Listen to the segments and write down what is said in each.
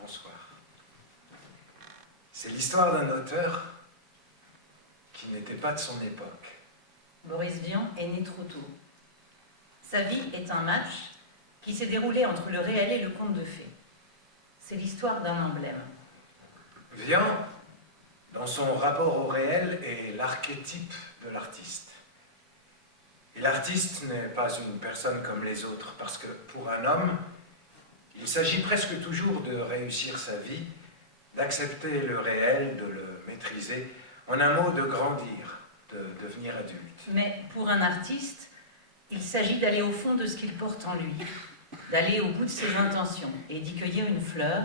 Bonsoir. C'est l'histoire d'un auteur qui n'était pas de son époque. Boris Vian est né trop tôt. Sa vie est un match qui s'est déroulé entre le réel et le conte de fées. C'est l'histoire d'un emblème. Vian, dans son rapport au réel, est l'archétype de l'artiste. Et l'artiste n'est pas une personne comme les autres, parce que pour un homme, il s'agit presque toujours de réussir sa vie, d'accepter le réel, de le maîtriser, en un mot, de grandir, de devenir adulte. Mais pour un artiste, il s'agit d'aller au fond de ce qu'il porte en lui, d'aller au bout de ses intentions et d'y cueillir une fleur,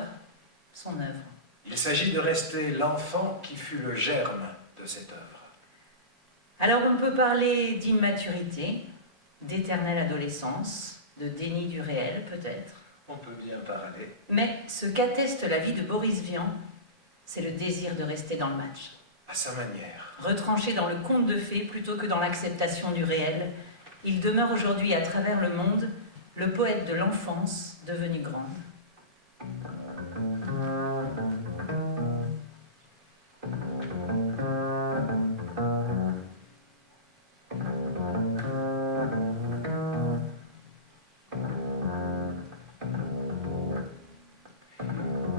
son œuvre. Il s'agit de rester l'enfant qui fut le germe de cette œuvre. Alors on peut parler d'immaturité, d'éternelle adolescence, de déni du réel peut-être. On peut bien parler. Mais ce qu'atteste la vie de Boris Vian, c'est le désir de rester dans le match. À sa manière. Retranché dans le conte de fées plutôt que dans l'acceptation du réel, il demeure aujourd'hui à travers le monde le poète de l'enfance devenu grande.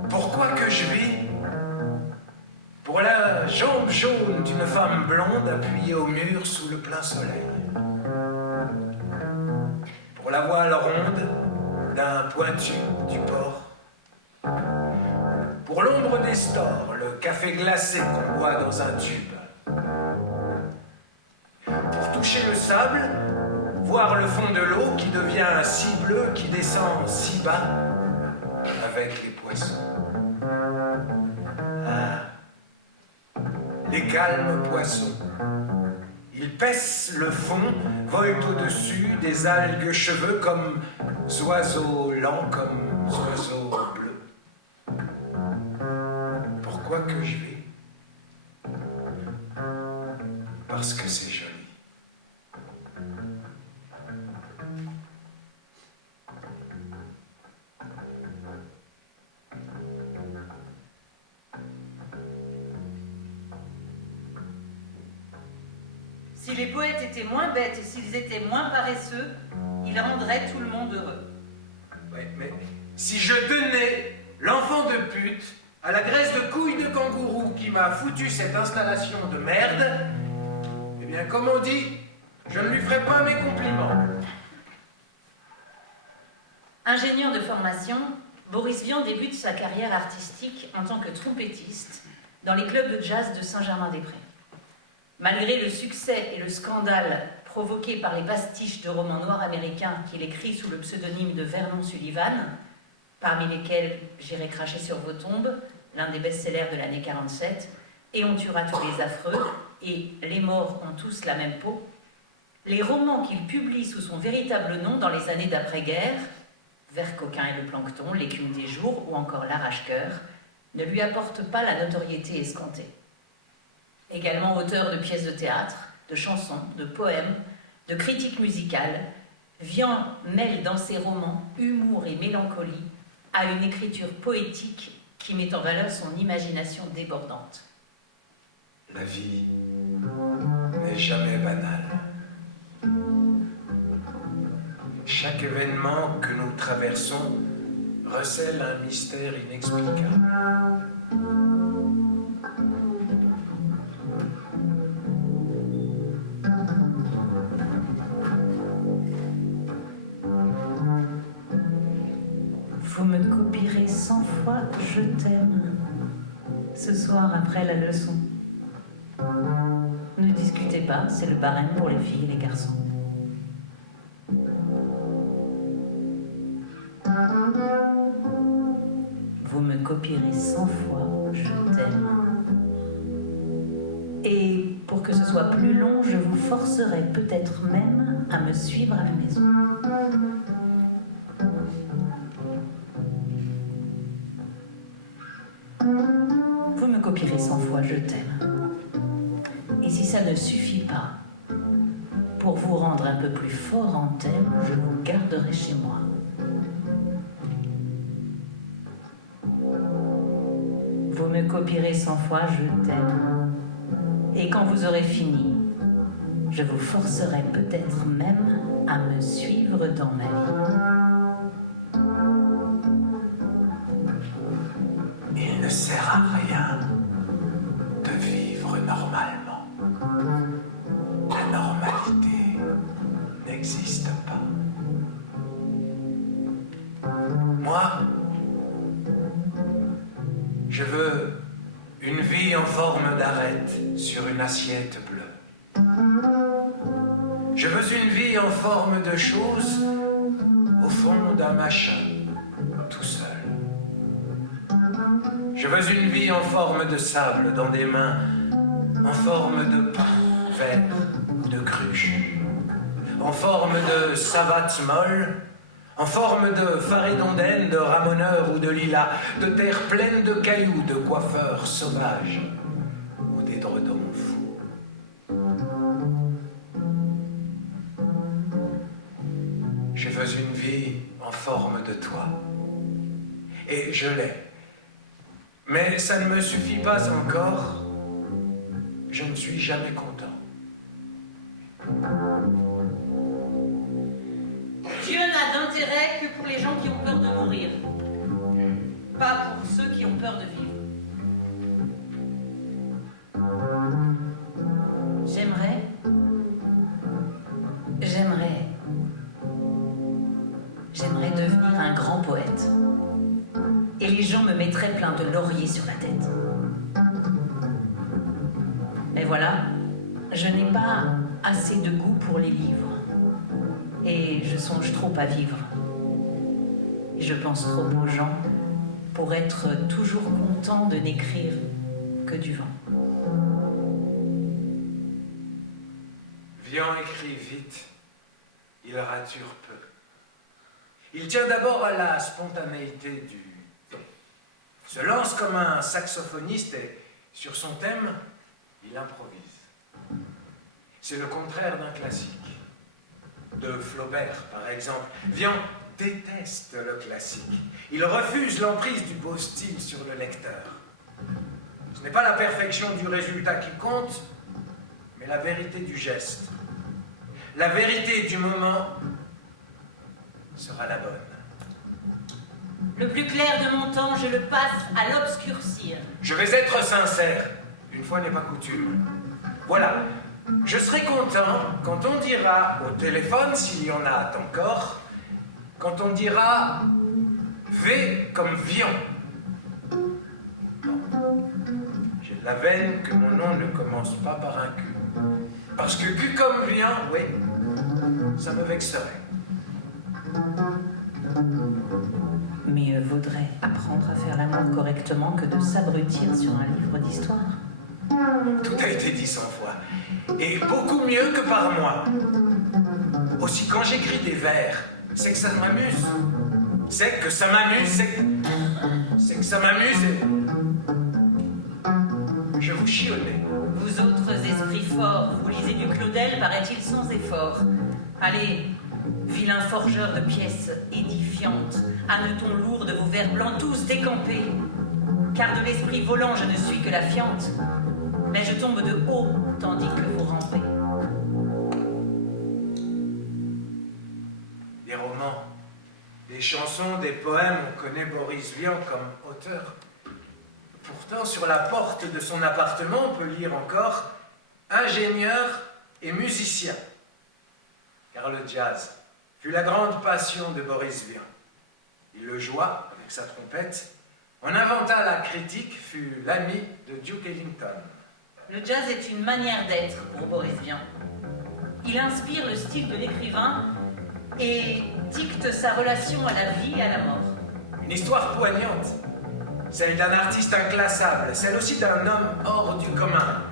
Pourquoi que je vis? Pour la jambe jaune d'une femme blonde appuyée au mur sous le plein soleil. Pour la voile ronde d'un pointu du port. Pour l'ombre des stores, le café glacé qu'on boit dans un tube. Pour toucher le sable, voir le fond de l'eau qui devient si bleu, qui descend si bas, avec les poissons. Les calmes poissons. Ils paissent le fond, volent au-dessus des algues cheveux comme oiseaux lents, comme oiseaux bleus. Pourquoi que je vais? Parce que c'est joli. Si les poètes étaient moins bêtes et s'ils étaient moins paresseux, ils rendraient tout le monde heureux. Ouais, mais si je tenais l'enfant de pute à la graisse de couille de kangourou qui m'a foutu cette installation de merde, eh bien, comme on dit, je ne lui ferai pas mes compliments. Ingénieur de formation, Boris Vian débute sa carrière artistique en tant que trompettiste dans les clubs de jazz de Saint-Germain-des-Prés. Malgré le succès et le scandale provoqués par les pastiches de romans noirs américains qu'il écrit sous le pseudonyme de Vernon Sullivan, parmi lesquels J'irai cracher sur vos tombes, l'un des best-sellers de l'année 47, et On tuera tous les affreux, et Les morts ont tous la même peau, les romans qu'il publie sous son véritable nom dans les années d'après-guerre, Vers coquin et le plancton, L'écume des jours ou encore L'arrache-cœur, ne lui apportent pas la notoriété escomptée. Également auteur de pièces de théâtre, de chansons, de poèmes, de critiques musicales, Vian mêle dans ses romans humour et mélancolie à une écriture poétique qui met en valeur son imagination débordante. La vie n'est jamais banale. Chaque événement que nous traversons recèle un mystère inexplicable. Vous me copierez 100 fois « je t'aime » ce soir après la leçon. Ne discutez pas, c'est le barème pour les filles et les garçons. Vous me copierez 100 fois « je t'aime ». Et pour que ce soit plus long, je vous forcerai peut-être même à me suivre à la maison. Vous me copierez 100 fois « je t'aime ». Et si ça ne suffit pas, pour vous rendre un peu plus fort en thème, je vous garderai chez moi. copierai 100 fois « Je t'aime ». Et quand vous aurez fini, je vous forcerai peut-être même à me suivre dans ma vie. Il ne sert à rien de vivre normalement. La normalité n'existe pas. Moi, je veux une vie en forme d'arête sur une assiette bleue. Je veux une vie en forme de chose au fond d'un machin, tout seul. Je veux une vie en forme de sable dans des mains, en forme de pain, verre ou de cruche, en forme de savates molles, en forme de faré-d'ondaine, de ramoneur ou de lilas, de terre pleine de cailloux, de coiffeurs sauvages ou d'édredons fous. Je veux une vie en forme de toi. Et je l'ai. Mais ça ne me suffit pas encore. Je ne suis jamais content. Dieu n'a d'intérêt que pour les gens qui ont peur de mourir, pas pour ceux qui ont peur de vivre. J'aimerais devenir un grand poète. Et les gens me mettraient plein de lauriers sur la tête. Mais voilà, je n'ai pas assez de goût pour les livres. Et je songe trop à vivre. Je pense trop aux gens pour être toujours content de n'écrire que du vent. Vian écrit vite, il rature peu. Il tient d'abord à la spontanéité du ton. Se lance comme un saxophoniste et, sur son thème, il improvise. C'est le contraire d'un classique. De Flaubert, par exemple. Vian déteste le classique. Il refuse l'emprise du beau style sur le lecteur. Ce n'est pas la perfection du résultat qui compte, mais la vérité du geste. La vérité du moment sera la bonne. Le plus clair de mon temps, je le passe à l'obscurcir. Je vais être sincère, une fois n'est pas coutume. Voilà, je serai content quand on dira au téléphone, s'il y en a encore, quand on dira V comme Vian. Non, j'ai de la veine que mon nom ne commence pas par un Q. Parce que Q comme Vian, oui, ça me vexerait. Mieux vaudrait apprendre à faire l'amour correctement que de s'abrutir sur un livre d'histoire. Tout a été dit 100 fois. Et beaucoup mieux que par moi. Aussi, quand j'écris des vers, c'est que ça m'amuse. C'est que ça m'amuse, c'est que ça m'amuse et... Je vous chionnais. Vous autres esprits forts, vous lisez du Claudel, paraît-il, sans effort. Allez, vilain forgeur de pièces édifiantes, hannetons lourds de vos vers blancs, tous décampés. Car de l'esprit volant, je ne suis que la fiente, mais je tombe de haut, tandis que vous rampez. Des romans, des chansons, des poèmes, on connaît Boris Vian comme auteur. Pourtant, sur la porte de son appartement, on peut lire encore « ingénieur et musicien ». Car le jazz fut la grande passion de Boris Vian. Il le joua avec sa trompette. On inventa la critique, fut l'ami de Duke Ellington. Le jazz est une manière d'être pour Boris Vian. Il inspire le style de l'écrivain et dicte sa relation à la vie et à la mort. Une histoire poignante, celle d'un artiste inclassable, celle aussi d'un homme hors du commun.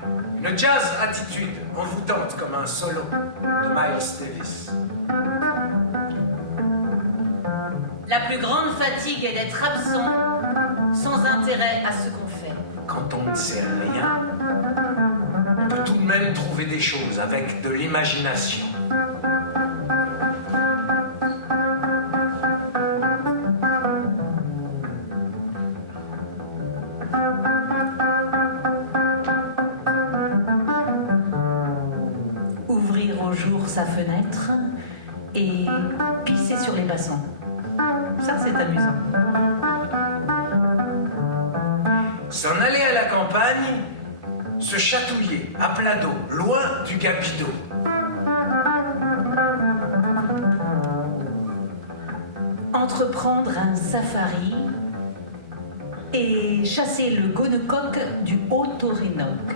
Une jazz attitude envoûtante comme un solo de Miles Davis. La plus grande fatigue est d'être absent, sans intérêt à ce qu'on fait. Quand on ne sait rien, on peut tout de même trouver des choses avec de l'imagination. sa fenêtre et pisser sur les passants. Ça, c'est amusant. S'en aller à la campagne, se chatouiller à plat d'eau, loin du gabido. Entreprendre un safari et chasser le gonocoque du Haut-Orénoque.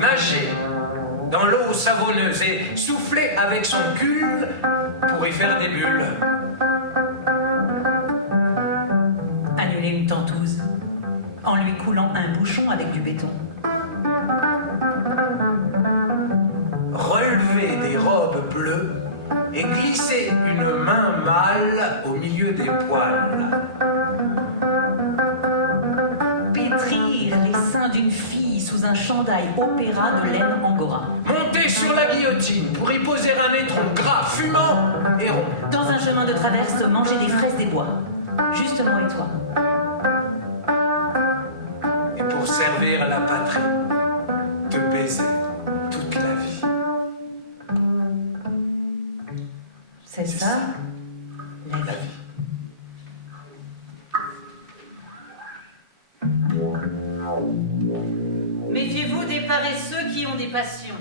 Nager dans l'eau savonneuse et souffler avec son cul pour y faire des bulles. Annuler une tentouse en lui coulant un bouchon avec du béton. Relever des robes bleues et glisser une main mâle au milieu des poils. Pétrir les seins d'une fille sous un chandail opéra de laine angora. Monter sur la guillotine pour y poser un étron gras, fumant et rond. Dans un chemin de traverse, manger des fraises des bois. Juste moi et toi. Et pour servir la patrie, te baiser toute la vie. C'est ça, la vie. Méfiez-vous des paresseux qui ont des passions.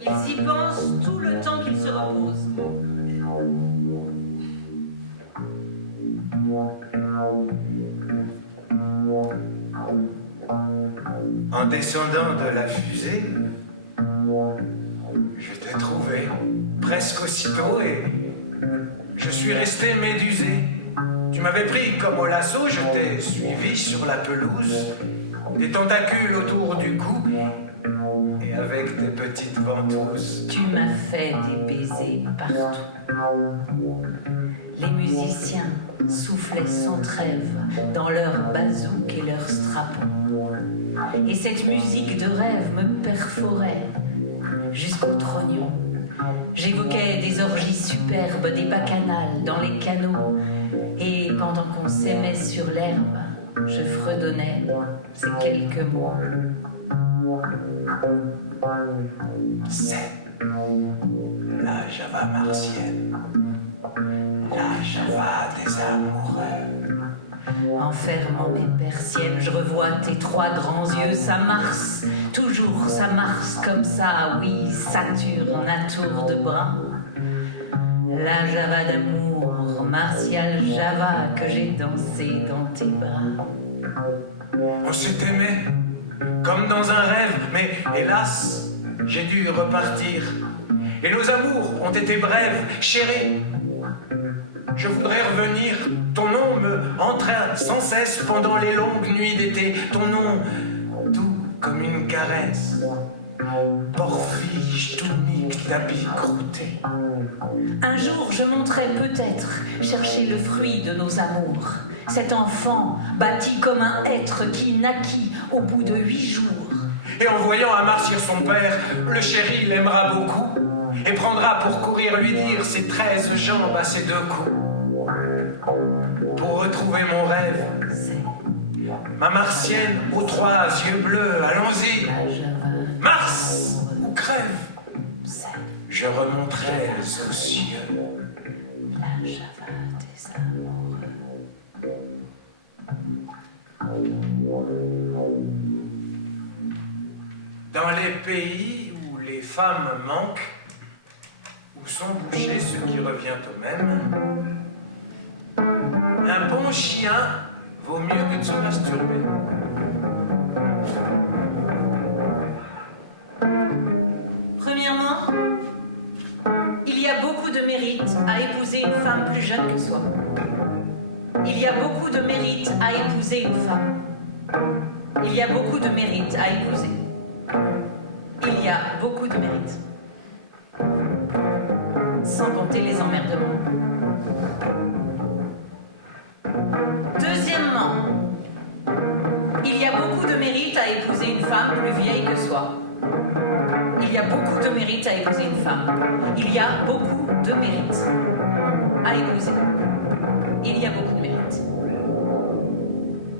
Ils y pensent tout le temps qu'ils se reposent. En descendant de la fusée, je t'ai trouvé presque aussitôt et je suis resté médusé. Tu m'avais pris comme au lasso, je t'ai suivi sur la pelouse, des tentacules autour du cou et avec tes petites ventouses. Tu m'as fait des baisers partout. Les musiciens soufflaient sans trêve dans leurs bazouks et leurs strapons. Et cette musique de rêve me perforait jusqu'au trognon. J'évoquais des orgies superbes, des bacchanales dans les canaux. Et pendant qu'on s'aimait sur l'herbe, je fredonnais ces quelques mots. C'est la Java martienne, la Java des amoureux. En fermant mes persiennes, je revois tes trois grands yeux, ça marche, toujours ça marche comme ça, oui, Saturne à tour de bras. La Java d'amour, Martial Java, que j'ai dansé dans tes bras. On s'est aimé comme dans un rêve, mais hélas, j'ai dû repartir. Et nos amours ont été brèves, chérie. Je voudrais revenir, ton nom me entraîne sans cesse pendant les longues nuits d'été. Ton nom, doux comme une caresse, porphyge, tunique d'habits croûtés. Un jour, je monterai peut-être chercher le fruit de nos amours. Cet enfant, bâti comme un être qui naquit au bout de 8 jours. Et en voyant amarcir son père, le chéri l'aimera beaucoup et prendra pour courir lui dire ses 13 jambes à ses 2 coups. Pour retrouver mon rêve, ma martienne aux 3 yeux bleus, allons-y. Mars ou crève, je remonterai aux cieux. La Java des amoureux. Dans les pays où les femmes manquent, où sont bouchés ce qui revient au même, un bon chien vaut mieux que de se masturber. Premièrement, il y a beaucoup de mérite à épouser une femme plus jeune que soi. Il y a beaucoup de mérite à épouser une femme. Il y a beaucoup de mérite à épouser. Il y a beaucoup de mérite. Sans compter les emmerdements. Deuxièmement, il y a beaucoup de mérite à épouser une femme plus vieille que soi. Il y a beaucoup de mérite à épouser une femme. Il y a beaucoup de mérite à épouser. Il y a beaucoup de mérite.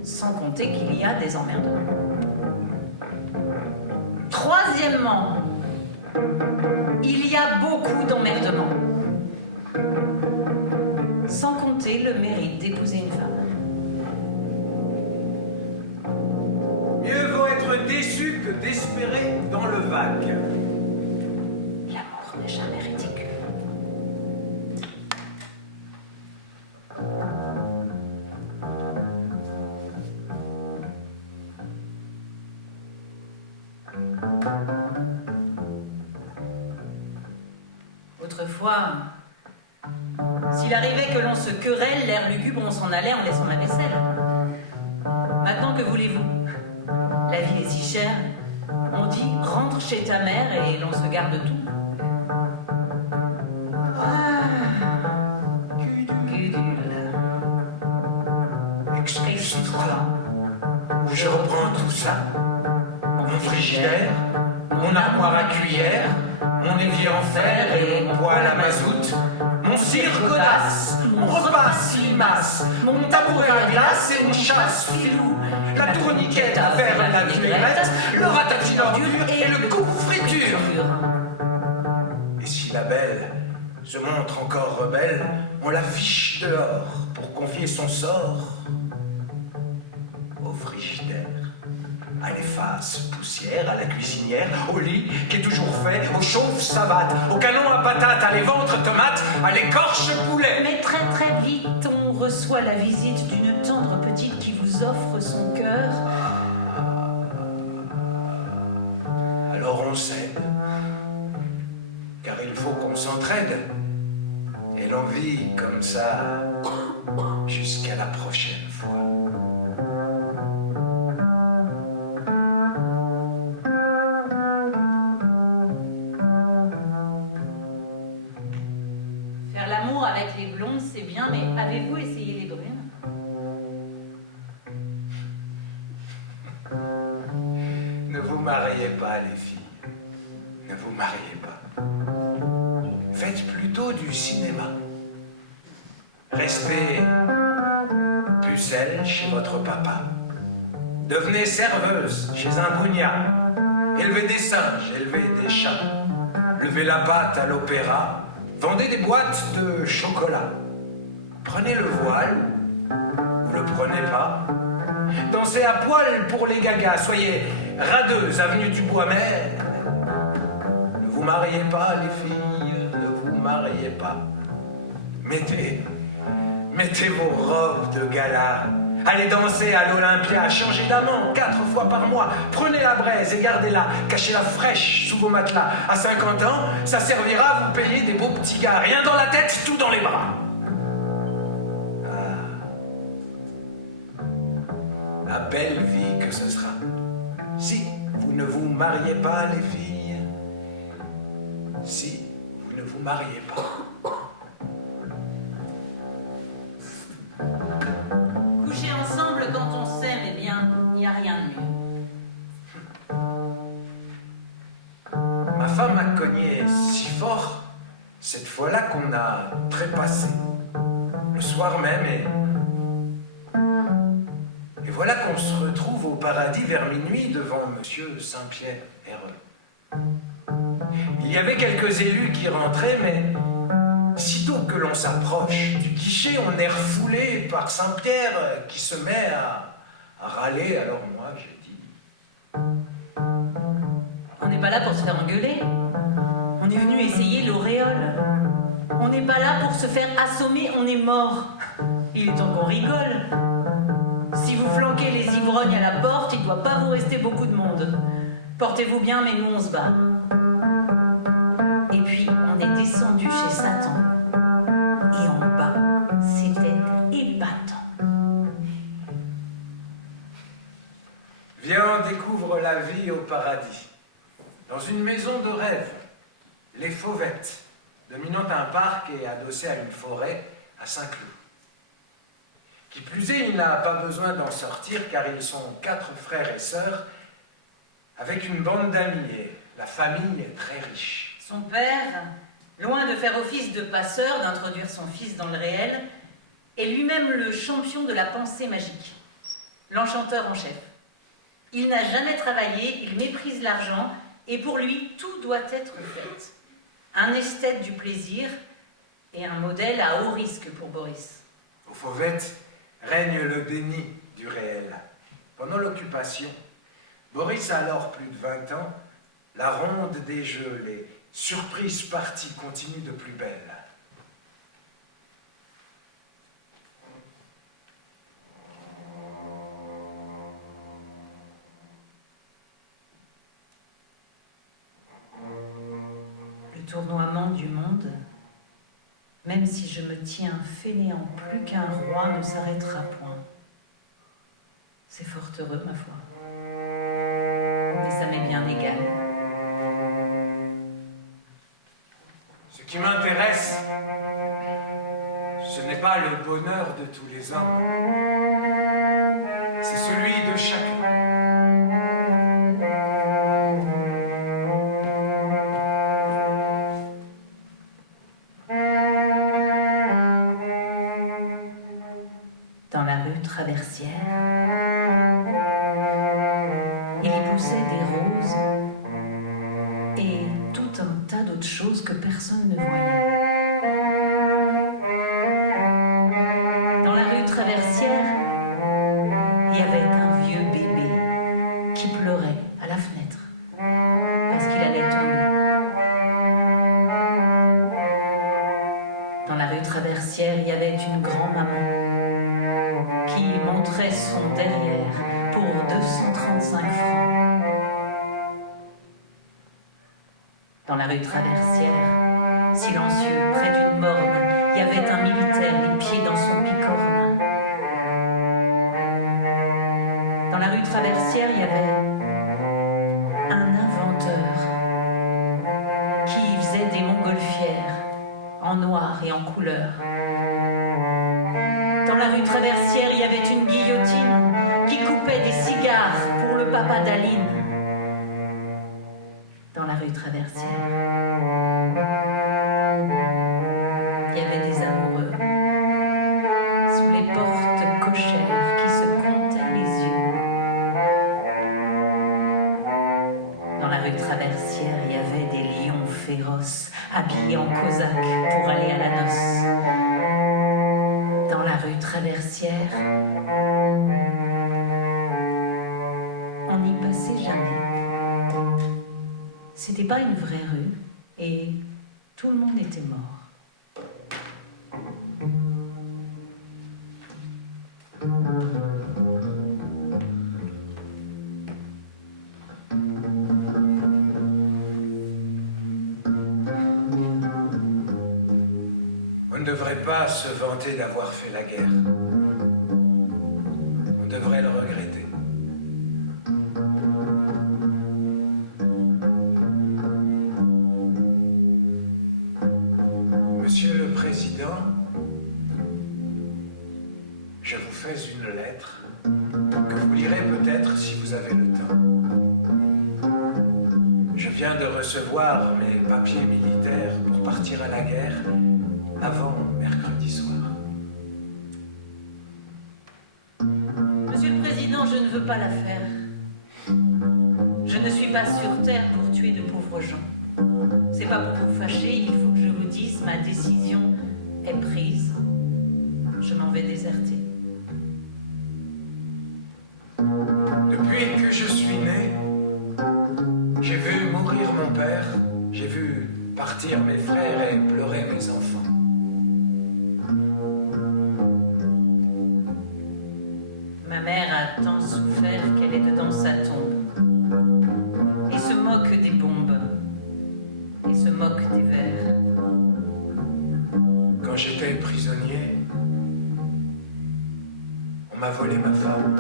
Sans compter qu'il y a des emmerdements. Troisièmement, Il y a beaucoup d'emmerdements. Sans compter le mérite d'épouser une femme. Mieux vaut être déçu que d'espérer dans le vague. L'amour n'est jamais ridicule. Autrefois, s'il arrivait que l'on se querelle, l'air lugubre, on s'en allait en laissant la vaisselle. Maintenant, que voulez-vous? La vie est si chère. On dit « rentre chez ta mère » et l'on se garde tout. Gudule. Excuse-toi. Je reprends tout ça. Mon frigidaire, mon armoire à cuillère, mon évier en fer et mon poêle à mazout, mon cire godasse, mon repas slimasse, mon tabouret à glace et mon chasse-filou, la tourniquette à faire la vinaigrette, le ratatouille ordure et le coupe friture. Et si la belle se montre encore rebelle, on la fiche dehors pour confier son sort au frigidaire, à l'efface poussière, à la cuisinière, au lit qui est toujours fait, aux chauves savates, au canon à patates, à les ventres tomates, à l'écorche poulet. Mais très très vite, on reçoit la visite d'une tendre petite qui vous offre son cœur. Alors on cède, car il faut qu'on s'entraide. Et l'on vit comme ça jusqu'à la prochaine fois. Faire l'amour avec les blondes, c'est bien, mais avez-vous essayé les brunes? Ne vous mariez pas, les filles. Ne vous mariez pas. Faites plutôt du cinéma. Restez pucelle chez votre papa. Devenez serveuse chez un bougnat. Élevez des singes, élevez des chats. Levez la patte à l'opéra. Vendez des boîtes de chocolat. Prenez le voile ou le prenez pas. Dansez à poil pour les gagas. Soyez radeuse, avenue du Bois-Mer. Ne vous mariez pas, les filles, ne vous mariez pas. Mettez vos robes de gala. Allez danser à l'Olympia, changez d'amant 4 fois par mois. Prenez la braise et gardez-la, cachez-la fraîche sous vos matelas. À 50 ans, ça servira à vous payer des beaux petits gars. Rien dans la tête, tout dans les bras. La belle vie que ce sera. Si vous ne vous mariez pas, les filles. Si vous ne vous mariez pas. Coucher ensemble quand on s'aime, eh bien, il n'y a rien de mieux. Ma femme a cogné si fort, cette fois-là qu'on a trépassé. Le soir même, et voilà qu'on se retrouve au paradis vers minuit devant Monsieur Saint-Pierre R.E. Il y avait quelques élus qui rentraient, mais sitôt que l'on s'approche du guichet, on est refoulé par Saint-Pierre qui se met à râler. Alors moi, j'ai dit... On n'est pas là pour se faire engueuler. On est venu essayer l'auréole. On n'est pas là pour se faire assommer, on est mort. Il est temps qu'on rigole. Si vous flanquez les ivrognes à la porte, il ne doit pas vous rester beaucoup de monde. Portez-vous bien, mais nous on se bat. Et puis, on est descendu chez Satan. Et en bas, c'était épatant. Viens, on découvre la vie au paradis. Dans une maison de rêve, les Fauvettes, dominant un parc et adossé à une forêt à Saint-Cloud. Qui plus est, il n'a pas besoin d'en sortir car ils sont 4 frères et sœurs avec une bande d'amis et la famille est très riche. Son père, loin de faire office de passeur, d'introduire son fils dans le réel, est lui-même le champion de la pensée magique, l'enchanteur en chef. Il n'a jamais travaillé, il méprise l'argent Et pour lui, tout doit être fait. Un esthète du plaisir et un modèle à haut risque pour Boris. Au Fauvette règne le déni du réel. Pendant l'occupation, Boris a alors plus de 20 ans, la ronde des jeux, les surprises parties continuent de plus belle. Le tournoiement du monde, même si je me tiens fainéant plus qu'un roi, ne s'arrêtera point. C'est fort heureux, ma foi. Mais ça m'est bien égal. Ce qui m'intéresse, ce n'est pas le bonheur de tous les hommes, c'est celui de chacun. Dans la rue Traversière, il y poussait des roses et tout un tas d'autres choses que personne ne voyait. Dans la rue Traversière, il y avait un vieux bébé qui pleurait à la fenêtre parce qu'il allait tomber. Dans la rue Traversière, il y avait une grand-maman qui montrait son derrière pour 235 francs. Dans la rue Traversière, silencieux, près d'une morne, il y avait un militaire, les pieds dans son bicorne. Dans la rue Traversière, il y avait un inventeur qui faisait des montgolfières en noir et en couleur. Dans la rue Traversière, il y avait une guillotine qui coupait des cigares pour le papa d'Aline. Dans la rue Traversière, il y avait des amoureux sous les portes cochères qui se comptaient les yeux. Dans la rue Traversière, il y avait des lions féroces habillés en cosaque pour aller à la noce. Dans la rue Traversière, on n'y passait jamais. C'était pas une vraie rue et tout le monde était mort. On ne devrait pas se vanter d'avoir fait la guerre. On devrait le regretter. Monsieur le Président, je vous fais une lettre que vous lirez peut-être si vous avez le temps. Je viens de recevoir mes papiers militaires pour partir à la guerre avant mercredi soir. Monsieur le Président, je ne veux pas la faire. Je ne suis pas sur terre pour tuer de pauvres gens. C'est pas pour vous fâcher, il faut que je vous dise, ma décision est prise. Je m'en vais déserter. Depuis que je suis né, j'ai vu mourir mon père, j'ai vu partir mes frères et pleurer mes enfants. Ma mère a tant souffert qu'elle est dedans sa tombe. Et se moque des bombes. Et se moque des vers. Quand j'étais prisonnier, on m'a volé ma femme.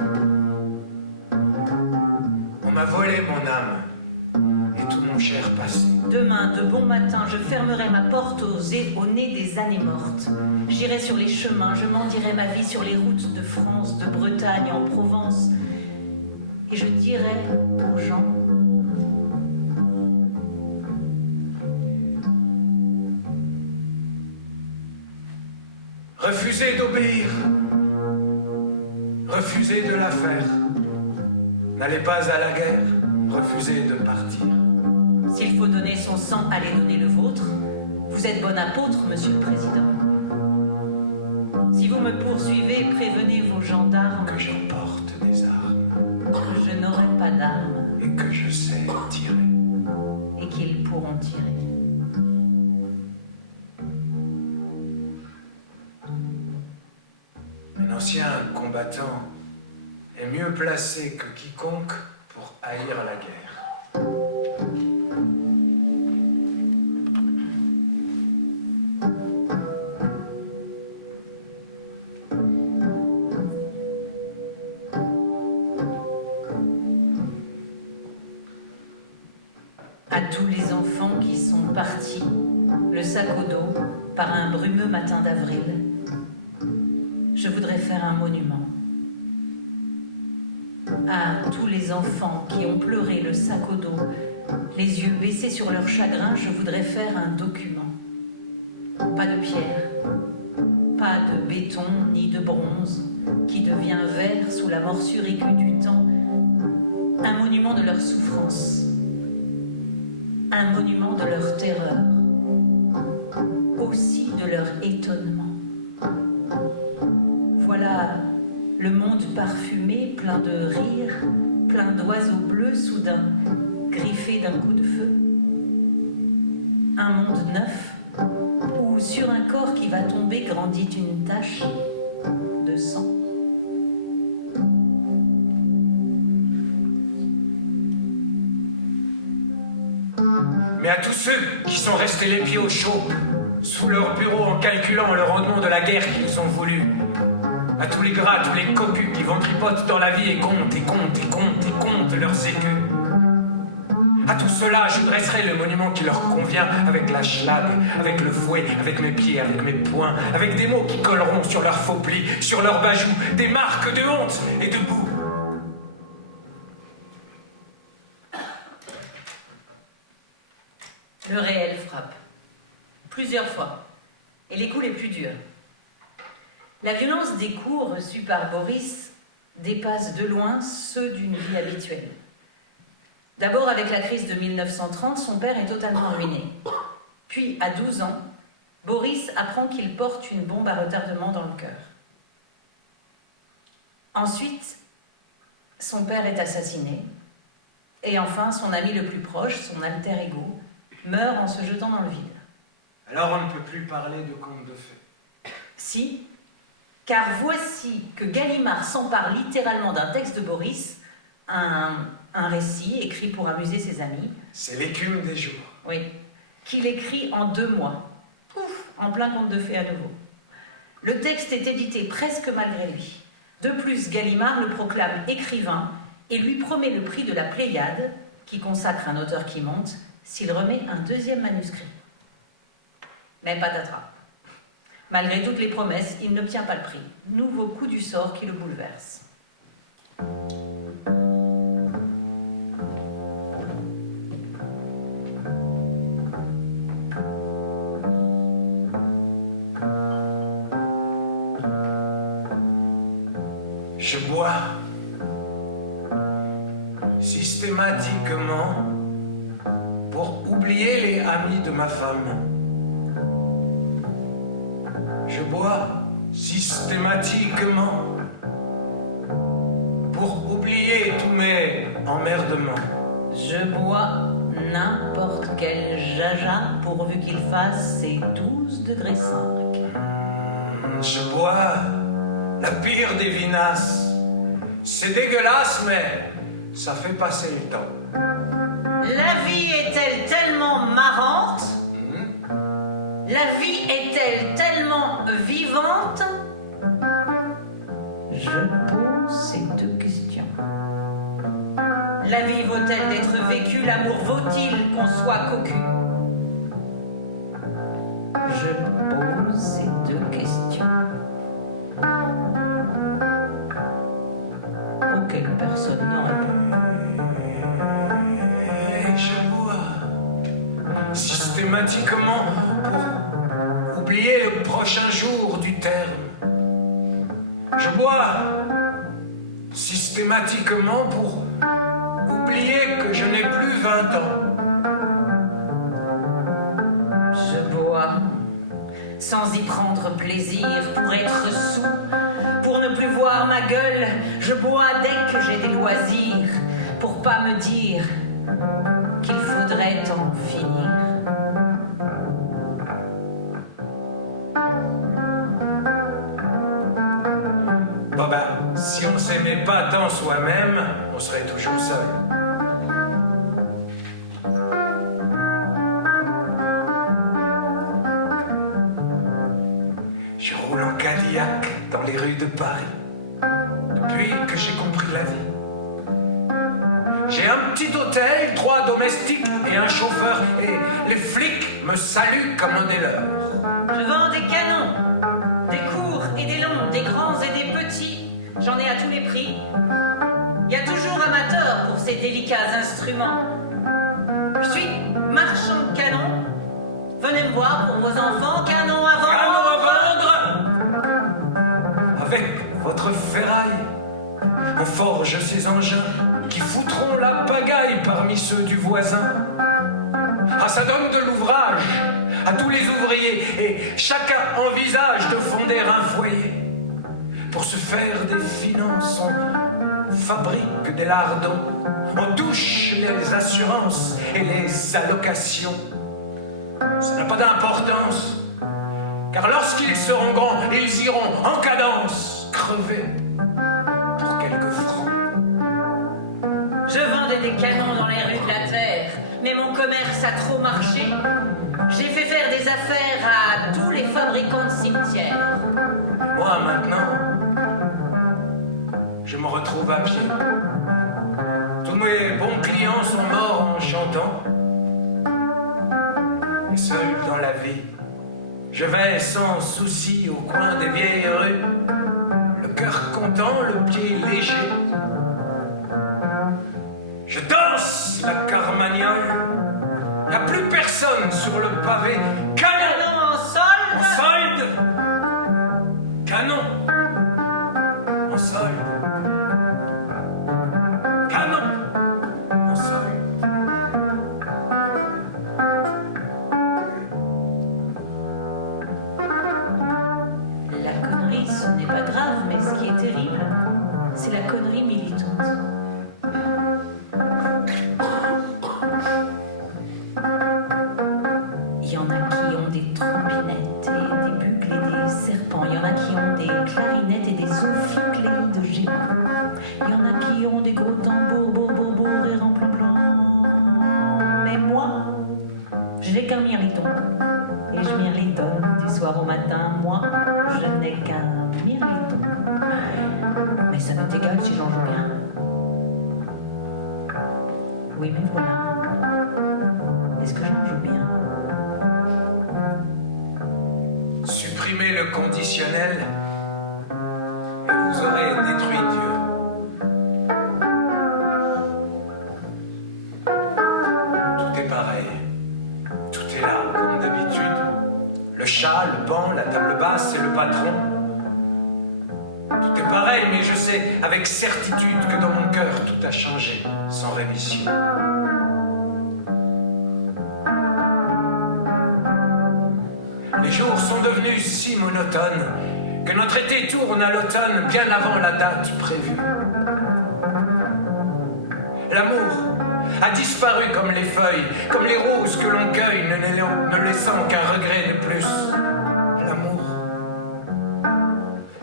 On m'a volé mon âme et tout mon cher passé. Demain, de bon matin, je fermerai ma porte au nez des années mortes. J'irai sur les chemins, je mendirai ma vie sur les routes de France, de Bretagne, en Provence. Et je dirai aux gens: refusez d'obéir, refusez de la faire. N'allez pas à la guerre, refusez de partir. S'il faut donner son sang, allez donner le vôtre. Vous êtes bon apôtre, Monsieur le Président. Si vous me poursuivez, prévenez vos gendarmes que je porte des armes que je n'aurai pas d'armes et que je sais tirer. et qu'ils pourront tirer. Un ancien combattant est mieux placé que quiconque pour haïr la guerre. À tous les enfants qui sont partis, le sac au dos, par un brumeux matin d'avril, je voudrais faire un monument. À tous les enfants qui ont pleuré le sac au dos, les yeux baissés sur leur chagrin, je voudrais faire un document. Pas de pierre, pas de béton ni de bronze, qui devient vert sous la morsure aiguë du temps. Un monument de leur souffrance. Un monument de leur terreur, aussi de leur étonnement. Voilà le monde parfumé, plein de rires, plein d'oiseaux bleus soudain, griffés d'un coup de feu. Un monde neuf, où sur un corps qui va tomber grandit une tache de sang. Mais à tous ceux qui sont restés les pieds au chaud, sous leur bureau en calculant le rendement de la guerre qu'ils ont voulu, à tous les gras, tous les copus qui ventripotent dans la vie et comptent, et comptent, et comptent, et comptent leurs écus. À tout cela, je dresserai le monument qui leur convient, avec la schlague, avec le fouet, avec mes pieds, avec mes poings, avec des mots qui colleront sur leurs faux plis, sur leurs bajoux, des marques de honte et de boue. Le réel frappe. Plusieurs fois. Et les coups les plus durs. La violence des coups reçus par Boris dépasse de loin ceux d'une vie habituelle. D'abord, avec la crise de 1930, son père est totalement ruiné. Puis, à 12 ans, Boris apprend qu'il porte une bombe à retardement dans le cœur. Ensuite, son père est assassiné. Et enfin, son ami le plus proche, son alter ego, meurt en se jetant dans le vide. Alors on ne peut plus parler de contes de fées. Si, car voici que Gallimard s'empare littéralement d'un texte de Boris, un récit écrit pour amuser ses amis. C'est l'écume des jours. Oui, qu'il écrit en 2 mois. Pouf, en plein conte de fées à nouveau. Le texte est édité presque malgré lui. De plus, Gallimard le proclame écrivain et lui promet le prix de la Pléiade, qui consacre un auteur qui monte, s'il remet un 2e manuscrit. Mais patatras. Malgré toutes les promesses, il n'obtient pas le prix. Nouveau coup du sort qui le bouleverse. Je bois systématiquement pour oublier les amis de ma femme. Je bois systématiquement pour oublier tous mes emmerdements. Je bois n'importe quel jaja pourvu qu'il fasse ses 12 degrés 5. Je bois la pire des vinasses. C'est dégueulasse, mais ça fait passer le temps. La vie est-elle tellement marrante? La vie est-elle tellement vivante? Je pose ces 2 questions. La vie vaut-elle d'être vécue? L'amour vaut-il qu'on soit cocu? Je pose ces 2 questions auxquelles personne ne répond. Je bois systématiquement pour oublier le prochain jour du terme. Je bois systématiquement pour oublier que je n'ai plus 20 ans. sans y prendre plaisir, pour être sous, pour ne plus voir ma gueule, je bois dès que j'ai des loisirs, pour pas me dire qu'il faudrait en finir. Bon ben, si on s'aimait pas tant soi-même, on serait toujours seul. Je roule en Cadillac dans les rues de Paris, depuis que j'ai compris la vie. J'ai un petit hôtel, 3 domestiques et un chauffeur, et les flics me saluent comme un des leurs. Je vends des canons, des courts et des longs, des grands et des petits, j'en ai à tous les prix. Il y a toujours amateur pour ces délicats instruments. Je suis marchand de canons, venez me voir pour vos enfants, canons à vendre. Canons à vendre! Avec votre ferraille, on forge ces engins qui foutront la pagaille parmi ceux du voisin. Ah, ça donne de l'ouvrage à tous les ouvriers et chacun envisage de fonder un foyer. Pour se faire des finances, on fabrique des lardons, on touche les assurances et les allocations. Ça n'a pas d'importance, car lorsqu'ils seront grands, ils iront en cadence crever pour quelques francs. Je vendais des canons dans les rues de la terre, mais mon commerce a trop marché. J'ai fait faire des affaires à tous les fabricants de cimetières. Moi, maintenant, je me retrouve à pied. Tous mes bons clients sont morts en chantant. Et seul dans la vie, je vais sans souci au coin des vieilles rues, le cœur content, le pied léger. Je danse la carmagnole, y a plus personne sur le pavé. Canon Canon en solde! en solde, canon en solde, canon en solde. La connerie, ce n'est pas grave, mais ce qui est terrible, c'est la connerie militante. Il y en a qui ont des trompinettes et des bucles et des serpents. Il y en a qui ont des clarinettes et des ophicléies de géants. Il y en a qui ont des gros tambours, bourbourbourg et remplan-plan. Mais moi, je n'ai qu'un mirliton. Et je mirlitonne du soir au matin. Moi, je n'ai qu'un mirliton. Mais ça m'est égal si j'en joue bien. Oui, mais voilà. Est-ce que j'en joue bien? Supprimez le conditionnel et vous aurez détruit Dieu. Tout est pareil. Tout est là, comme d'habitude. Le chat, le banc, la table basse et le patron. Tout est pareil, mais je sais avec certitude que dans mon cœur tout a changé, sans rémission. Les jours sont devenus si monotones que notre été tourne à l'automne bien avant la date prévue. L'amour a disparu comme les feuilles, comme les roses que l'on cueille, ne laissant qu'un regret de plus. L'amour,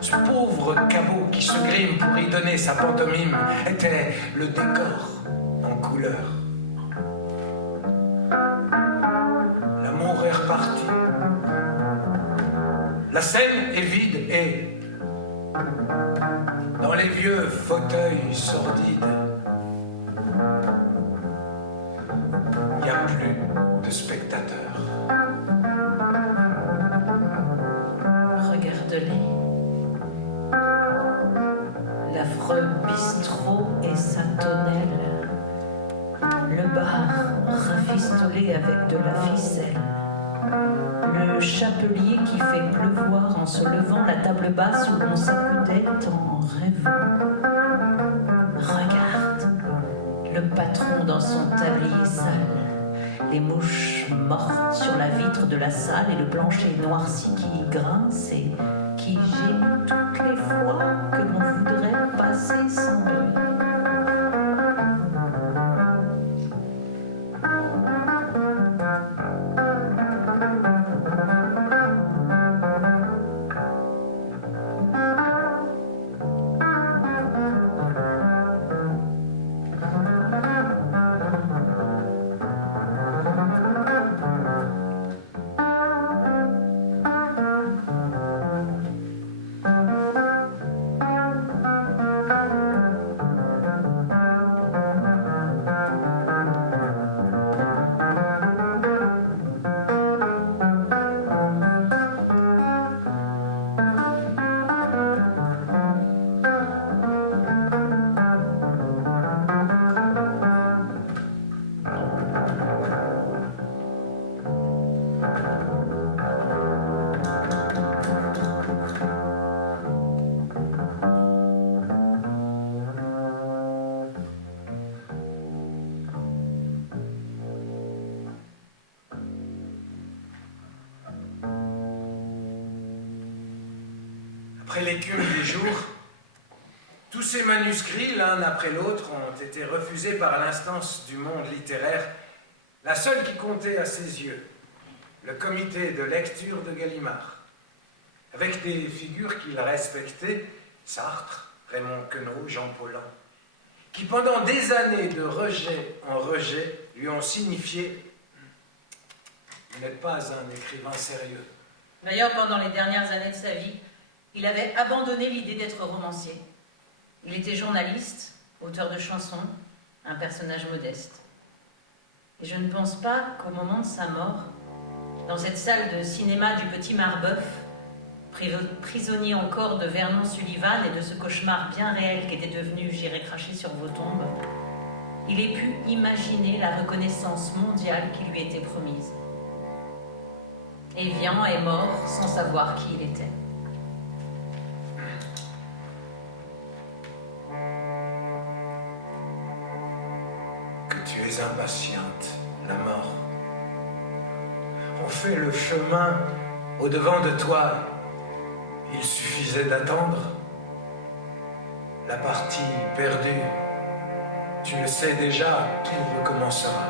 ce pauvre cabot qui se grime pour y donner sa pantomime, était le décor en couleur. L'amour est reparti. La scène est vide et, dans les vieux fauteuils sordides, il n'y a plus de spectateurs. Regarde-les. L'affreux bistrot et sa tonnelle. Le bar rafistolé avec de la ficelle. Le chapelier qui fait pleuvoir en se levant, la table basse où l'on s'accoudait en rêvant. Regarde, le patron dans son tablier sale, les mouches mortes sur la vitre de la salle et le plancher noirci qui grince et qui gémit toutes les fois que l'on voudrait passer sans bruit. Après l'écume des jours, tous ces manuscrits, l'un après l'autre, ont été refusés par l'instance du monde littéraire, la seule qui comptait à ses yeux, le comité de lecture de Gallimard, avec des figures qu'il respectait, Sartre, Raymond Queneau, Jean Paulhan, qui pendant des années de rejet en rejet lui ont signifié « Vous n'êtes pas un écrivain sérieux ». D'ailleurs, pendant les dernières années de sa vie, il avait abandonné l'idée d'être romancier. Il était journaliste, auteur de chansons, un personnage modeste. Et je ne pense pas qu'au moment de sa mort, dans cette salle de cinéma du Petit Marbeuf, prisonnier encore de Vernon Sullivan et de ce cauchemar bien réel qu'était devenu « J'irai cracher sur vos tombes », il ait pu imaginer la reconnaissance mondiale qui lui était promise. Evian est mort sans savoir qui il était. Tu es impatiente, la mort. On fait le chemin au-devant de toi. Il suffisait d'attendre. La partie perdue, tu le sais déjà, tout recommencera.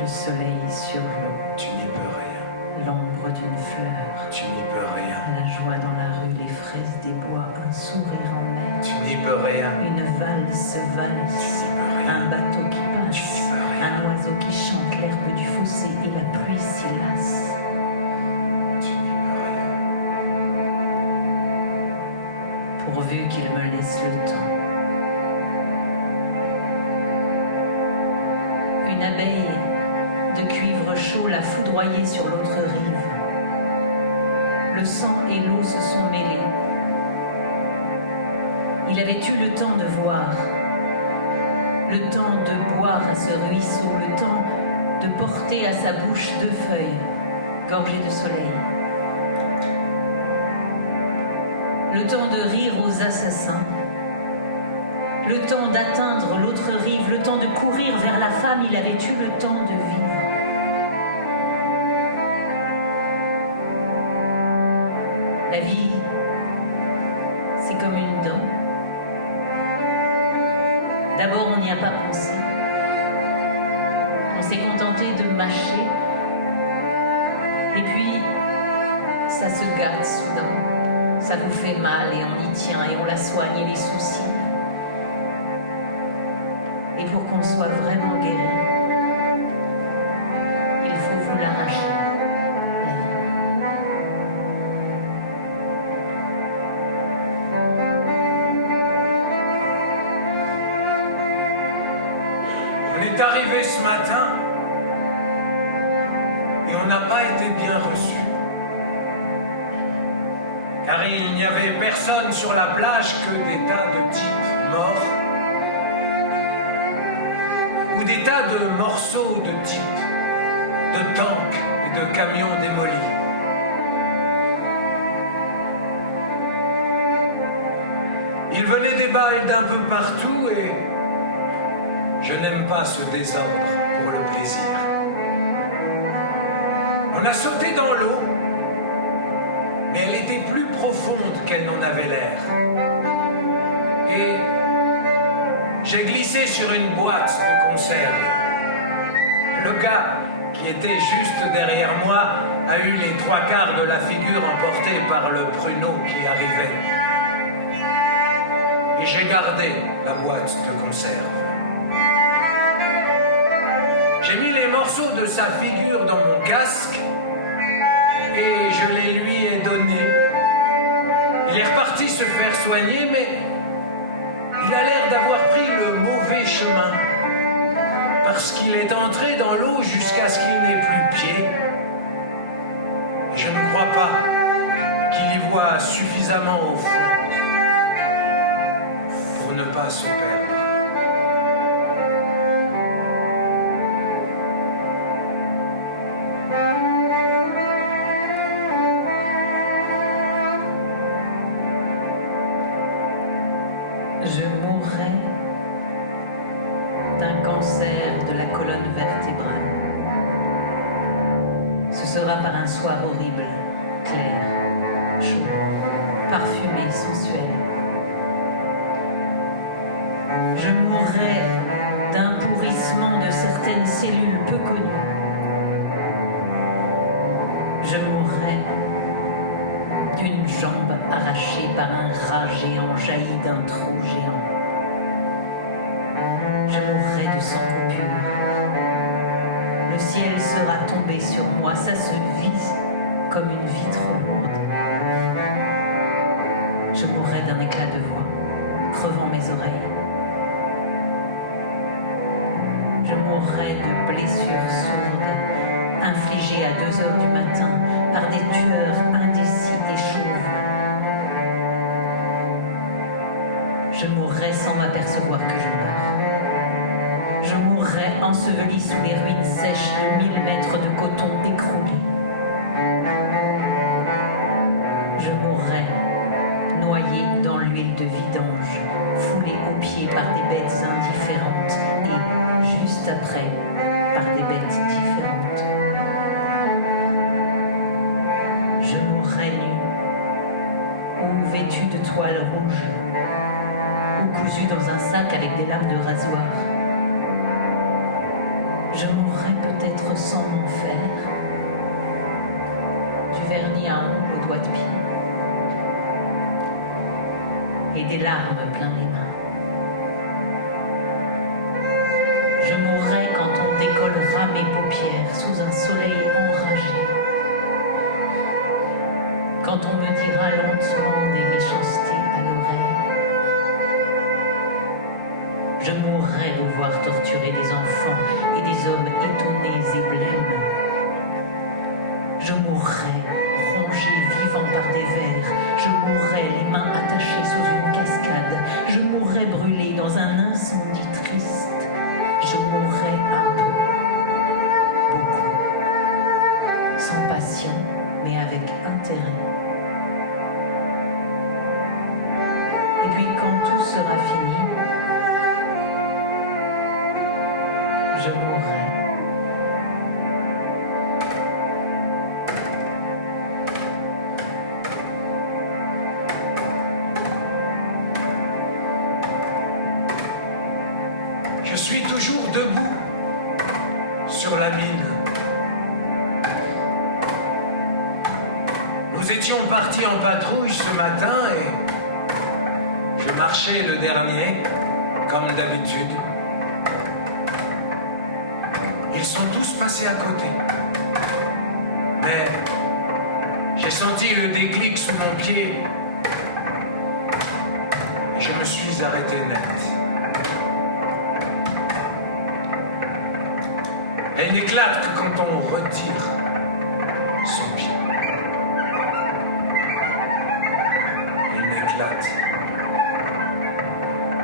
Le soleil sur l'eau. Tu n'y peux rien. L'ombre d'une fleur. Tu n'y peux rien. La joie dans la rue, les fraises des bois, un sourire en mer. Tu n'y peux rien. Une valse, Tu n'y peux rien. un bateau qui Tu passe, n'y peux rien. un oiseau qui chante l'herbe du fossé et la pluie s'y lasse. Tu n'y peux rien. Pourvu qu'il me laisse le temps. Une abeille de cuivre chaud l'a foudroyé sur l'autre rive. Le sang et l'eau se sont mêlés. Il avait eu le temps de voir, le temps de boire à ce ruisseau, le temps de porter à sa bouche 2 feuilles, gorgées de soleil. Le temps de rire aux assassins, le temps d'atteindre l'autre rive, le temps de courir vers la femme, il avait eu le temps de vivre. La vie, c'est comme une dent. D'abord, on n'y a pas pensé. On s'est contenté de mâcher. Et puis, ça se gâte soudain. Ça vous fait mal et on y tient et on la soigne et les soucis. Et pour qu'on soit vraiment guéri, il faut vous l'arracher, la vie. On est arrivé ce matin et on n'a pas été bien reçu. Car il n'y avait personne sur la plage que des tas de types morts ou des tas de morceaux de types, de tanks et de camions démolis. Ils venaient des balles d'un peu partout et Je n'aime pas ce désordre pour le plaisir. On a sauté dans l'eau, mais elle était plus profonde qu'elle n'en avait l'air. Et j'ai glissé sur une boîte de conserve. Le gars qui était juste derrière moi a eu les 3/4 de la figure emportée par le pruneau qui arrivait. Et j'ai gardé la boîte de conserve. J'ai mis les morceaux de sa figure dans mon casque et je les lui ai donnés. Il est reparti se faire soigner, mais il a l'air d'avoir pris le mauvais chemin parce qu'il est entré dans l'eau jusqu'à ce qu'il n'ait plus pied. Et je ne crois pas qu'il y voit suffisamment au fond pour ne pas se perdre. Je mourrai d'un cancer de la colonne vertébrale. Ce sera par un soir horrible, clair, chaud, parfumé, sensuel. Je mourrai d'un pourrissement de certaines cellules peu connues. Je mourrai d'une jambe arrachée par un rat géant jailli d'un trou géant. Je mourrai de sang coupure. Le ciel sera tombé sur moi, ça se vise comme une vitre lourde. Je mourrai d'un éclat de voix, crevant mes oreilles. Je mourrai de blessures sourdes, infligées à 2 heures du matin par des tueurs indécis et chauves. Je mourrai sans m'apercevoir que je meurs. Je mourrai enseveli sous les ruines sèches de 1000 mètres de coton écroulé. Je mourrai noyé dans l'huile de vidange, foulé aux pieds par des bêtes indifférentes et, juste après, par des bêtes différentes. Je mourrai nu, ou vêtu de toile rouge, ou cousu dans un sac avec des lames de rasoir. Je mourrai peut-être sans m'en faire, du vernis à ongles aux doigts de pied, et des larmes plein les mains. Je mourrai quand on décollera mes paupières sous un soleil enragé, quand on me dira lentement des méchancetés à l'oreille. Je mourrai de voir torturer des enfants et des hommes étonnés et blêmes. Je mourrai rongé vivant par des vers. Je mourrai les mains attachées sous une cascade. Je mourrai brûlé dans un incendie triste. Je mourrai un peu, beaucoup, sans passion, mais avec intérêt. Et puis quand tout sera fini, je mourrai. Je suis toujours debout sur la mine. Nous étions partis en patrouille ce matin et je marchais le dernier, comme d'habitude. Ils sont tous passés à côté. Mais j'ai senti le déclic sous mon pied et je me suis arrêté net. Elle n'éclate que quand on retire son pied. Elle n'éclate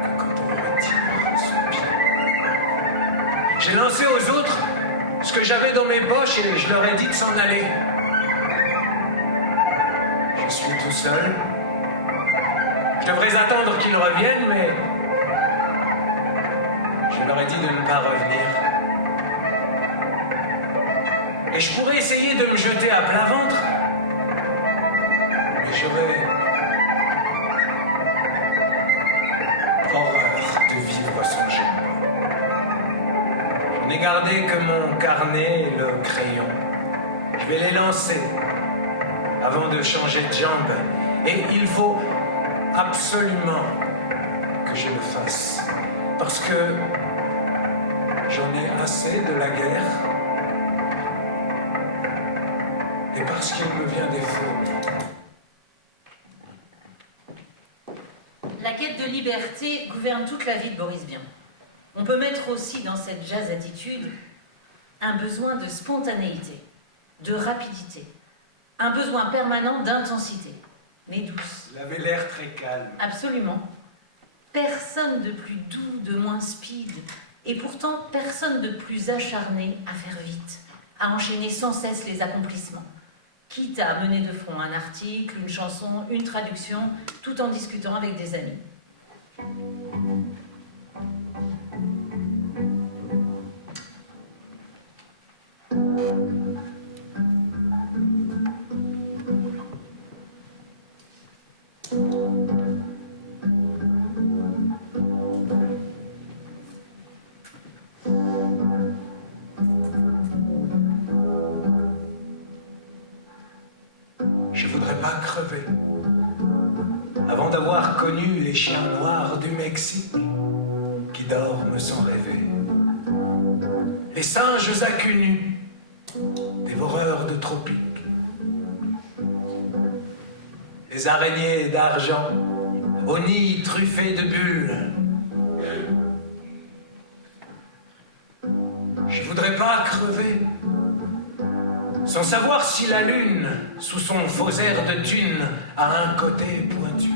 que quand on retire son pied. J'ai lancé aux autres ce que j'avais dans mes poches et je leur ai dit de s'en aller. Je suis tout seul. Je devrais attendre qu'ils reviennent, mais je Je leur ai dit de ne pas revenir. Et je pourrais essayer de me jeter à plat ventre. Mais j'aurais horreur de vivre sans jambes. Je n'ai gardé que mon carnet et le crayon. Je vais les lancer avant de changer de jambe. Et il faut absolument que je le fasse. Parce que j'en ai assez de la guerre. Et parce qu'il me vient des faux. La quête de liberté gouverne toute la vie de Boris Vian. On peut mettre aussi dans cette jazz attitude un besoin de spontanéité, de rapidité, un besoin permanent d'intensité, mais douce. Il avait l'air très calme. Absolument. Personne de plus doux, de moins speed, et pourtant personne de plus acharné à faire vite, à enchaîner sans cesse les accomplissements, quitte à mener de front un article, une chanson, une traduction, tout en discutant avec des amis. Je voudrais pas crever avant d'avoir connu les chiens noirs du Mexique qui dorment sans rêver, les singes à cul nu, dévoreurs de tropiques, les araignées d'argent aux nids truffés de bulles. Je voudrais pas crever sans savoir si la lune, sous son faux air de thune, a un côté pointu.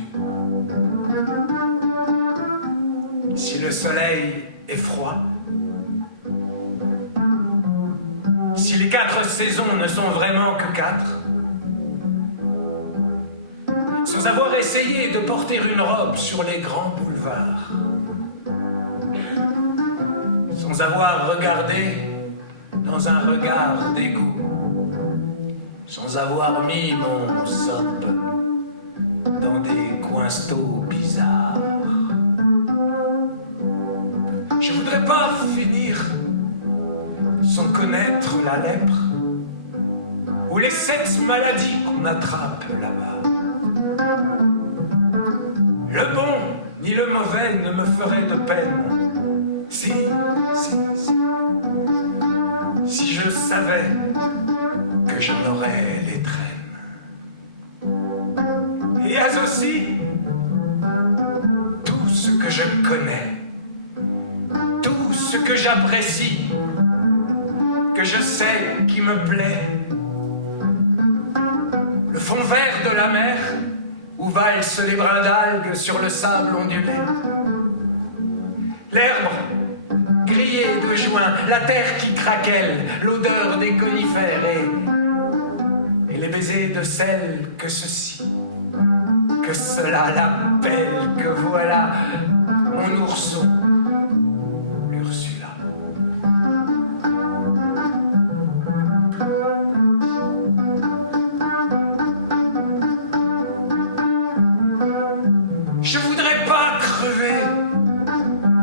Si le soleil est froid, si les 4 saisons ne sont vraiment que 4, sans avoir essayé de porter une robe sur les grands boulevards, sans avoir regardé dans un regard d'égout, sans avoir mis mon sop dans des coinstos bizarres. Je voudrais pas finir sans connaître la lèpre ou les 7 maladies qu'on attrape là-bas. Le bon ni le mauvais ne me feraient de peine si je savais que j'en aurais les traînes. Il y a aussi tout ce que je connais, tout ce que j'apprécie, que je sais qui me plaît. Le fond vert de la mer, où valsent les brins d'algues sur le sable ondulé. L'herbe grillée de juin, la terre qui craquelle, l'odeur des conifères et les baisers de sel que ceci, que cela l'appelle, que voilà mon ourson, l'Ursula. Je voudrais pas crever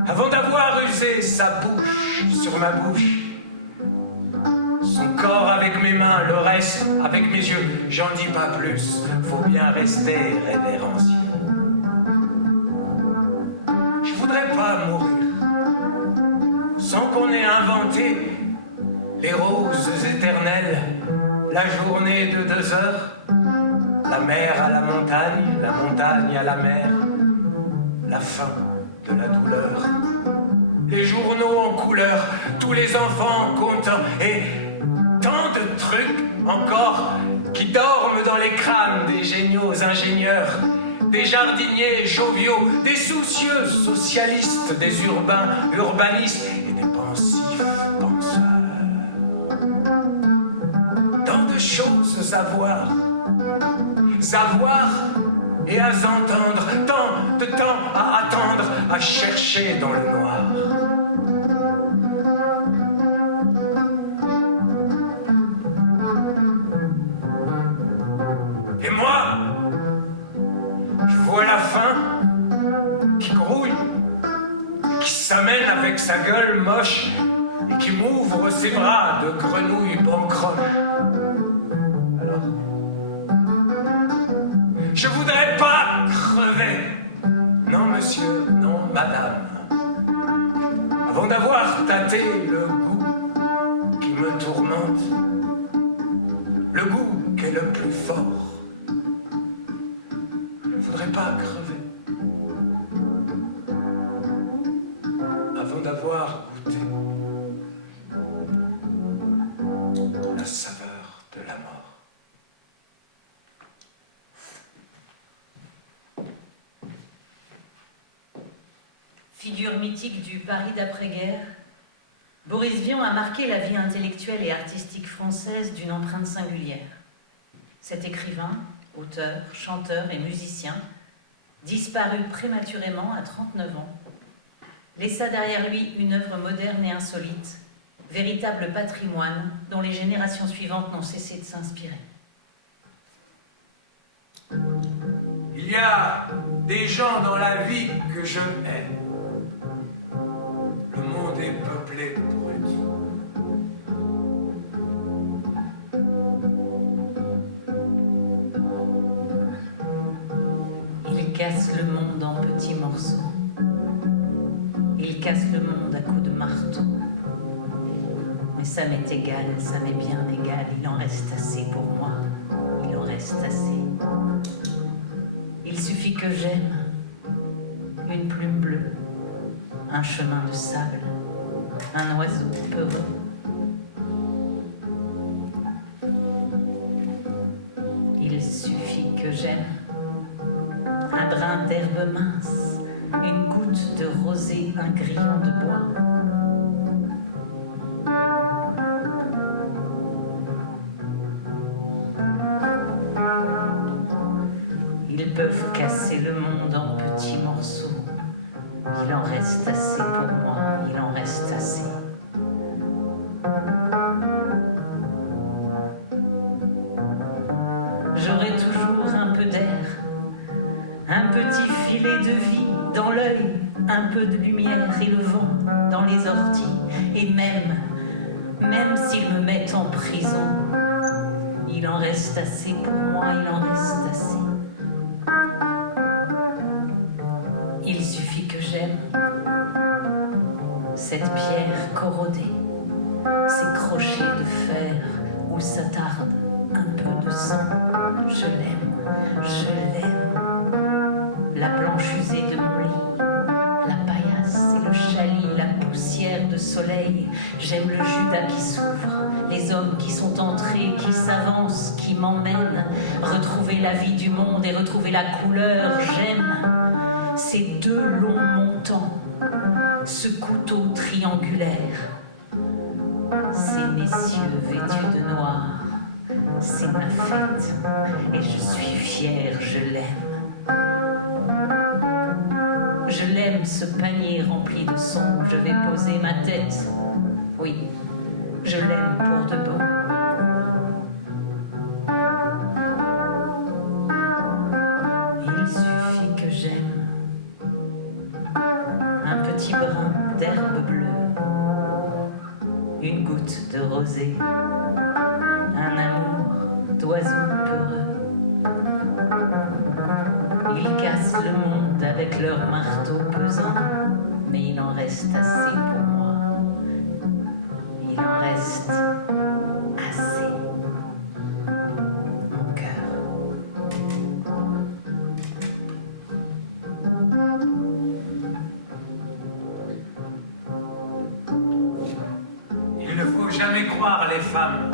avant d'avoir usé sa bouche sur ma bouche, son corps avec mes mains, le reste avec mes yeux. J'en dis pas plus, faut bien rester révérencieux. Je voudrais pas mourir sans qu'on ait inventé les roses éternelles, la journée de 2 heures, la mer à la montagne à la mer, la fin de la douleur, les journaux en couleur, tous les enfants contents et tant de trucs encore qui dorment dans les crânes des géniaux ingénieurs, des jardiniers joviaux, des soucieux socialistes, des urbains urbanistes et des pensifs penseurs. Tant de choses à voir et à entendre, tant de temps à attendre, à chercher dans le noir. sa gueule moche et qui m'ouvre ses bras de grenouille bancroche. Alors, je voudrais pas crever. Non, monsieur, non, madame. Avant d'avoir tâté le goût qui me tourmente, le goût qui est le plus fort, je voudrais pas crever. Avant d'avoir goûté la saveur de la mort. Figure mythique du Paris d'après-guerre, Boris Vian a marqué la vie intellectuelle et artistique française d'une empreinte singulière. Cet écrivain, auteur, chanteur et musicien, disparu prématurément à 39 ans, laissa derrière lui une œuvre moderne et insolite, véritable patrimoine dont les générations suivantes n'ont cessé de s'inspirer. Il y a des gens dans la vie que je hais. Le monde est peuplé de brutes. Il casse le monde en petits morceaux. Il casse le monde à coups de marteau. Mais ça m'est égal, ça m'est bien égal. Il en reste assez pour moi. Il en reste assez. Il suffit que j'aime une plume bleue, un chemin de sable, un oiseau peureux. Il suffit que j'aime un brin d'herbe mince, une goutte de rosée, un grillon de bois. Ils peuvent casser le monde en petits morceaux. Il en reste assez pour moi, il en reste assez. J'aurai toujours un peu d'air, un petit filet de vie dans l'œil, un peu de lumière et le vent dans les orties. Et même s'ils me mettent en prison, il en reste assez pour moi, il en reste assez. Il suffit que j'aime cette pierre corrodée, ces crochets de fer où s'attarde un peu de sang. Je l'aime, je l'aime. La planche usée de mon lit, la paillasse et le chalit, la poussière de soleil. J'aime le Judas qui s'ouvre, les hommes qui sont entrés, qui s'avancent, qui m'emmènent. Retrouver la vie du monde et retrouver la couleur, j'aime. Ces deux longs montants, ce couteau triangulaire, ces messieurs vêtus de noir, c'est ma fête et je suis fière, je l'aime. Je l'aime ce panier rempli de son où je vais poser ma tête. Oui, je l'aime pour de bon. Il suffit que j'aime un petit brin d'herbe bleue, une goutte de rosée, un amour d'oiseau peureux. Ils cassent le monde avec leurs marteaux pesants, mais il en reste assez pour moi. Il en reste assez. Mon cœur. Il ne faut jamais croire les femmes,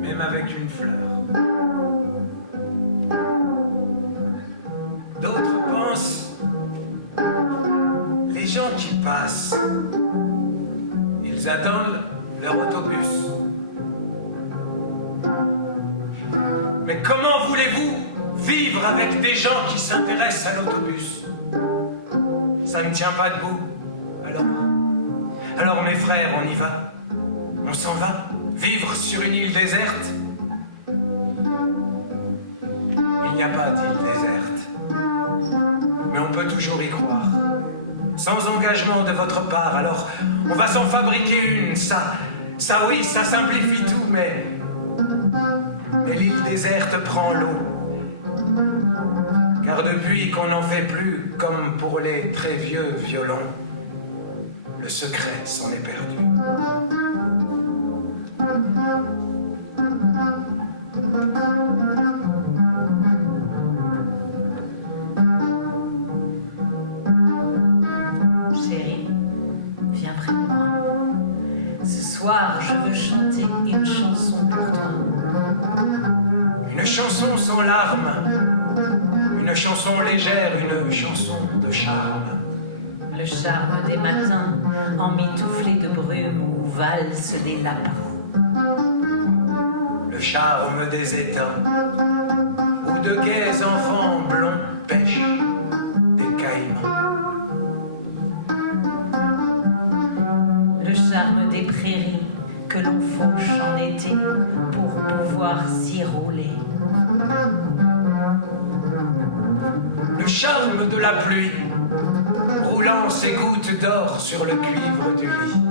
même avec une fleur. D'autres pensent, les gens qui passent, ils attendent leur autobus. Mais comment voulez-vous vivre avec des gens qui s'intéressent à l'autobus? Ça ne tient pas debout. Alors mes frères, on y va. On s'en va vivre sur une île déserte. Il n'y a pas d'île déserte. Mais on peut toujours y croire. sans engagement de votre part. Alors, on va s'en fabriquer une, ça oui, ça simplifie tout, mais l'île déserte prend l'eau. Car depuis qu'on n'en fait plus, comme pour les très vieux violons, le secret s'en est perdu. Chérie, viens près de moi. Ce soir, je veux chanter une chanson pour toi. Une chanson sans larmes, une chanson légère, une chanson de charme. Le charme des matins, emmitouflés de brume où valsent des lapins. Le charme des étangs, où de gais enfants blonds pêchent des caïmans. Le charme des prairies que l'on fauche en été pour pouvoir s'y rouler. Le charme de la pluie, roulant ses gouttes d'or sur le cuivre du lit.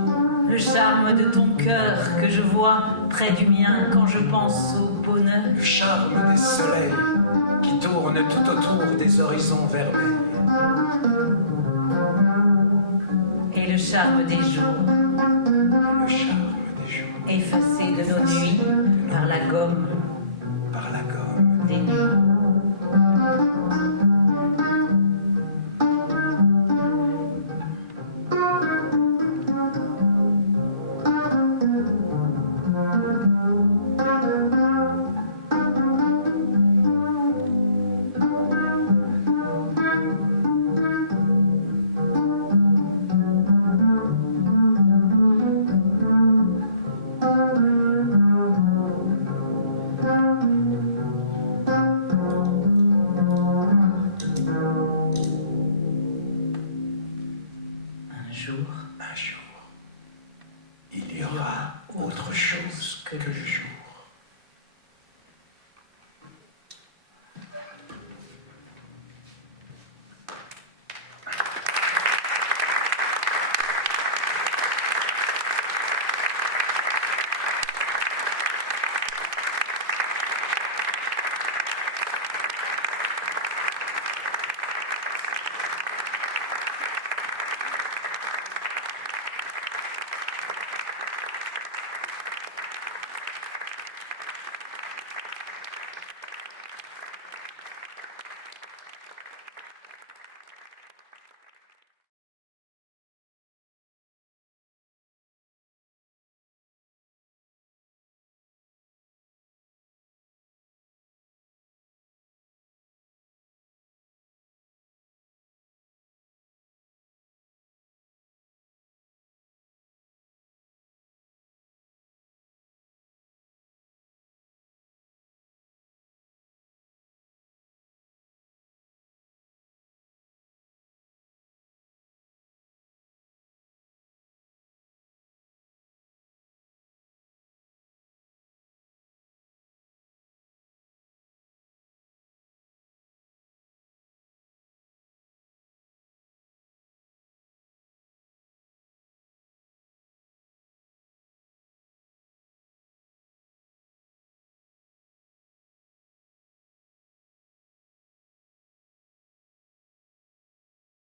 Le charme de ton cœur que je vois près du mien quand je pense au bonheur. Le charme des soleils qui tournent tout autour des horizons vermeils. Et le charme des jours, Le charme des jours, effacés de nos nuits par la gomme par la gomme. des nuits. Un jour, il y aura autre chose que le jour.